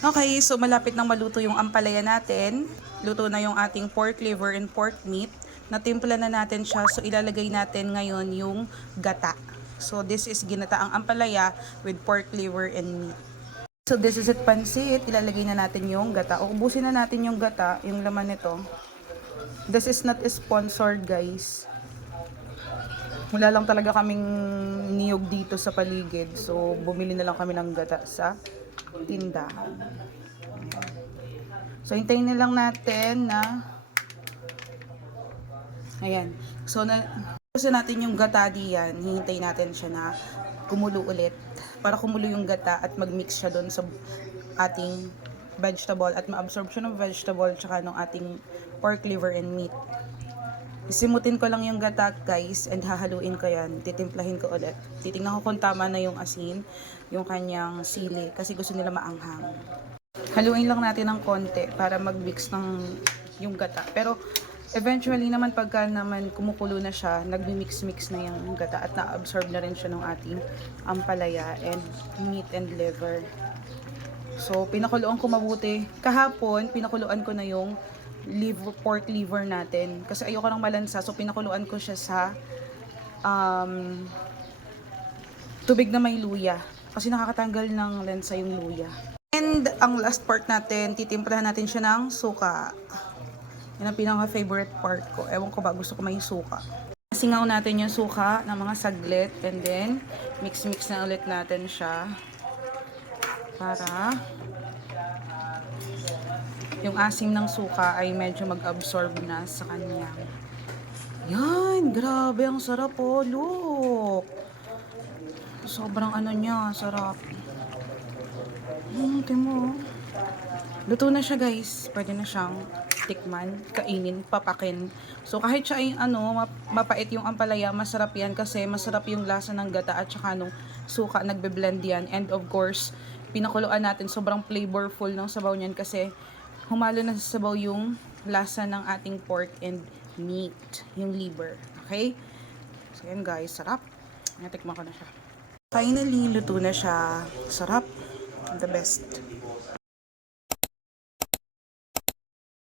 Okay, so malapit nang maluto yung ampalaya natin. Luto na yung ating pork liver and pork meat. Natimpla na natin siya, so ilalagay natin ngayon yung gata. So this is ginataang ampalaya with pork liver and meat. So this is it, pansit. Ilalagay na natin yung gata. Ubusin na natin yung gata, yung laman nito. This is not sponsored, guys. Wala lang talaga kaming niyog dito sa paligid. So bumili na lang kami ng gata sa tindahan. So hintayin na lang natin na ayan. So gusto natin yung gata diyan. Hihintayin natin siya na kumulo ulit para kumulo yung gata at mag-mix siya doon sa ating vegetable at ma-absorb siya ng vegetable tsaka ng ating pork liver and meat. Isimutin ko lang yung gata, guys, and hahaluin ko yan. Titimplahin ko ulit. Titingnan ko kung tama na yung asin, yung kanyang sili, kasi gusto nila maanghang. Haluin lang natin ng konti para mag-mix ng yung gata. Pero eventually naman pagka naman kumukulo na siya, nagmi-mix-mix na yung gata at na-absorb na rin siya ng ating ampalaya and meat and liver. So, pinakuluan ko mabuti. Kahapon, pinakuluan ko na yung pork liver natin. Kasi ayoko nang malansa. So, pinakuluan ko siya sa tubig na may luya. Kasi nakakatanggal ng lansa yung luya. And ang last part natin, titimplahan natin siya ng suka. Yan ang pinaka-favorite part ko. Ewan ko ba, gusto ko may suka. Singaw natin yung suka ng mga saglit. And then, mix-mix na ulit natin siya. Para yung asim ng suka ay medyo mag-absorb na sa kanya. Yan, grabe, ang sarap po. Look. Sobrang ano niya, sarap. Timo. Luto na siya, guys. Pwede na siyang tikman, kainin, papakin. So kahit siya ay mapait yung ampalaya, masarap yan kasi masarap yung lasa ng gata at saka nung suka, nagbe-blend yan. And of course, pinakuluan natin, sobrang flavorful ng sabaw niyan kasi humalo na sa sabaw yung lasa ng ating pork and meat, yung liver. Okay? So yan, guys, sarap. Natikman ko na siya. Finally, luto na siya. Sarap. The best.